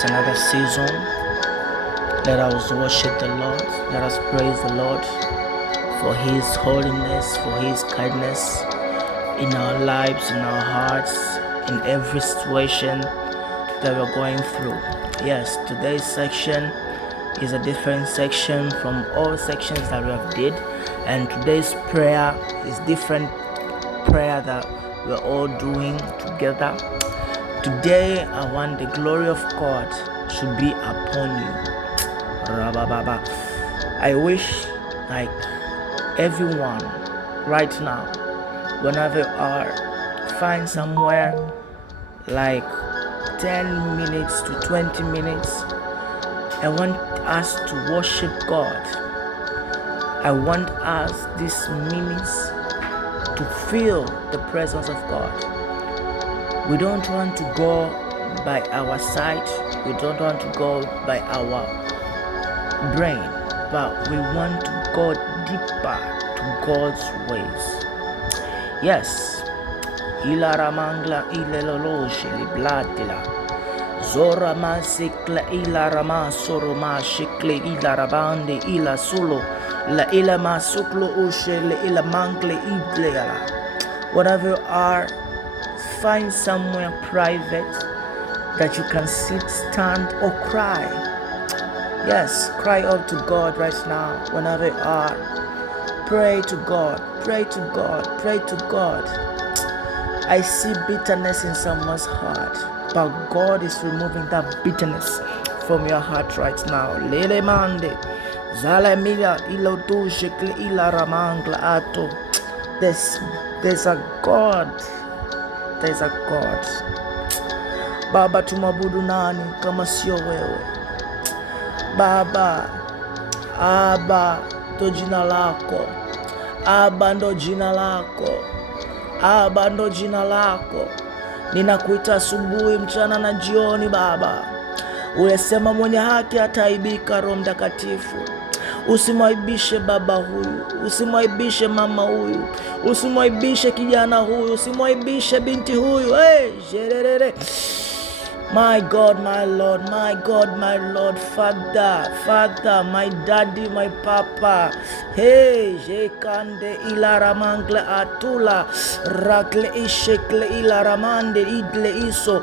It's another season. Let us worship the Lord. Let us praise the Lord for His holiness, for His kindness in our lives, in our hearts, in every situation that we're going through. Yes, today's section is a different section from all sections that we have did, and today's prayer is different prayer that we're all doing together. Today, I want the glory of God to be upon you. Rabababa. I wish, like everyone, right now, whenever you are, find somewhere like 10 minutes to 20 minutes. I want us to worship God. I want us these minutes to feel the presence of God. We don't want to go by our sight. We don't want to go by our brain, but we want to go deeper to God's ways. Yes. Ila ramangla ile loloje liblatila. Zora masikla ila ramasoro mashikle ila rabande ila sulo. La ila masuklo ushe le ila mangle ible yala. Whatever you are, find somewhere private that you can sit, stand, or cry. Yes, cry out to God right now. Whenever you are, pray to God, pray to God, pray to God. I see bitterness in someone's heart, but God is removing that bitterness from your heart right now. Lele mande, zala emilia ilo tu shekle ila ramangla ato. There's a God. There's a God. Baba, tumabudu nani kama sio wewe? Baba, Aba ndo jina lako. Aba ndo jina lako. Aba ndo jina lako. Ninakuita asubuhi, mchana na jioni. Baba, ulisema mwenye haki ataibika. Roho Mtakatifu, usimwaibishe baba huyu, usimwaibishe mama huyu, usimwaibishe kijana huyu, usimwaibishe binti huyu. Hey, jererere. My God, my Lord, my God, my Lord, Father, my daddy, my papa. Hey, jekande ila ramangle atula, rakle ishekle ila ramande idle iso,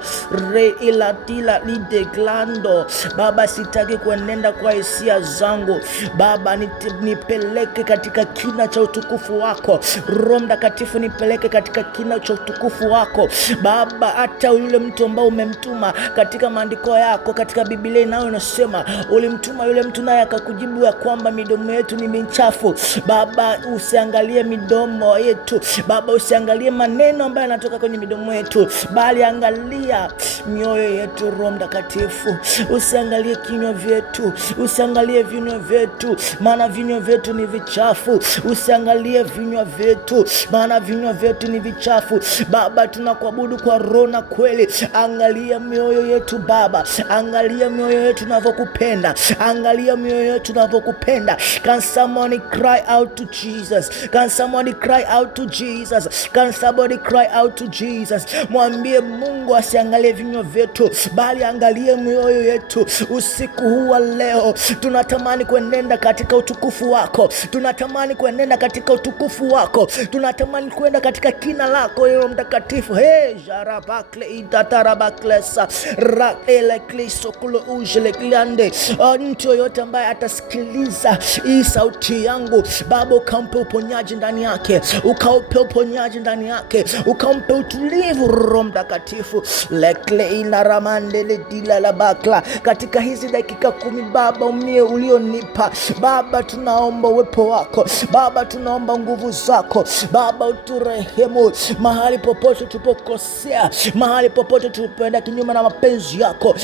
re ila tila lide glando. Baba, sitaki kuenenda kwa hisia zangu. Baba, nipeleke katika kina cha utukufu wako. Roho Mtakatifu, nipeleke katika kina cha utukufu wako. Baba, hata yule mtu ambao umemtuma katika maandiko yako, katika Biblia inayo inasema ulimtuma yule mtu naye akakujibu ya kwamba midomo yetu ni michafu. Baba, usiangalie midomo yetu. Baba, usiangalie maneno ambayo yanatoka kwenye midomo yetu, bali angalia mioyo yetu. Roho Mtakatifu, usiangalie kinywa vyetu, usiangalie vinywa vyetu, maana vinywa vyetu ni vichafu. Usiangalie vinywa vyetu, maana vinywa vyetu ni vichafu. Baba, tunakuabudu kwa roho na kweli. Angalia mioyo yetu Baba, angalia mioyo yetu tunavyokupenda, angalia mioyo yetu tunavyokupenda. Can someone cry out to Jesus? Can somebody cry out to Jesus? Can somebody cry out to Jesus? Mwambie Mungu asiangalie vinywa vyetu, bali angalie mioyo yetu. Usiku huu wa leo tunatamani kuenenda katika utukufu wako, tunatamani kuenenda katika utukufu wako, tunatamani kuenda katika kina lako Roho Mtakatifu. Hey, jarabakle itatarabaklesa rakele kliso kulo ujele kliande. Mtu yoyote ambaye atasikiliza hii sauti yangu, Baba, ukampe uponyaji ndani yake, ukaupe uponyaji ndani yake, ukampe utulivu Roho Mtakatifu. Lekle ina ramande le dila la bakla. Katika hizi dakika 10 Baba umie ulionipa Baba, tunaomba uwepo wako Baba, tunaomba nguvu zako Baba, uturehemu mahali popote tupokosea, mahali popote tupenda kinyume na mapenzi yako.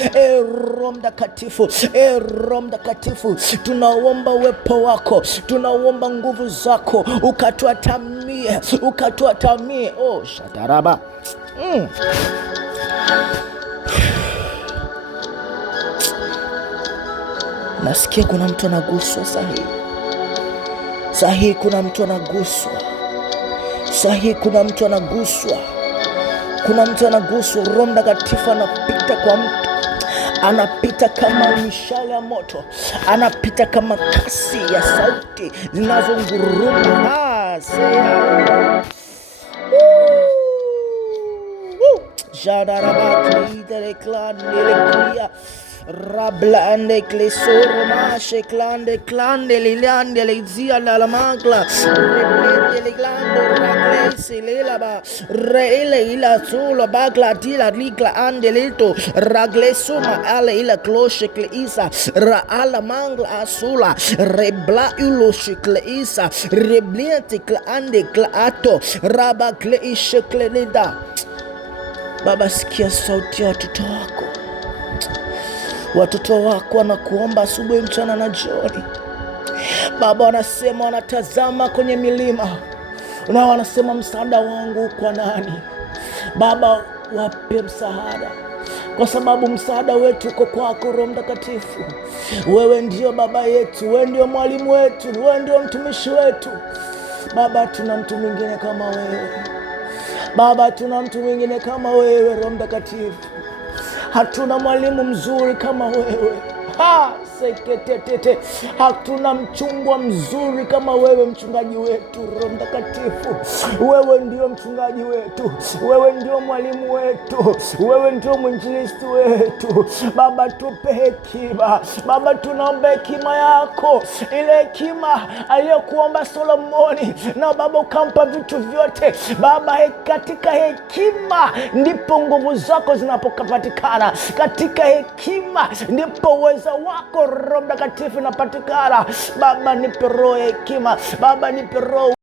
Roho Mtakatifu, Roho Mtakatifu, tunaomba uwepo wako, tunaomba nguvu zako, ukatuatamie. Oh, shataraba. Nasikia kuna mtu anaguswa sahi, kuna mtu anaguswa sahi, kuna mtu anaguswa, Roho Mtakatifu anapita kwa mtu, anapita kama mishale ya moto, anapita kama kasi ya sauti zinazonguruma. Rablande klesoro mashe klande liliande lezia la magla reblende le glando raglese lelaba reile ila solo bagla dila ligla ande lito raglesuma ale ila kloshe kleisa ra ala mangla asula rebla ulo shikleisa rebliente klande klato raba kleishe klenida. Baba, sikia sauti ya watoto wako. Watoto wako wanakuomba asubuhi, mchana na jioni. Baba, wanasema wanatazama kwenye milima na wanasema msaada wangu kwa nani? Baba, wape msaada, kwa sababu msaada wetu uko kwako, Roho Mtakatifu. Wewe ndio baba yetu, wewe ndio mwalimu wetu, wewe ndio mtumishi wetu. Baba, tuna mtu mwingine kama wewe. Baba, tuna mtu mwingine kama wewe, Roho Mtakatifu. Hatuna mwalimu mzuri kama wewe. Seketete. Hatuna mchungwa mzuri kama wewe, mchungaji wetu, Roho Mtakatifu. Wewe ndio mchungaji wetu, wewe ndio mwalimu wetu, wewe ndio mwinjilisti wetu. Baba, tupe hekima. Baba, tunaomba hekima yako, ile hekima aliyokuomba Solomoni, na Baba ukampa vitu vyote. Baba, katika hekima ndipo nguvu zako zinapopatikana, katika hekima ndipo uweza wako, Roho Mtakatifu, napatikana. Baba, nipe roho ya hekima. Baba, nipe roho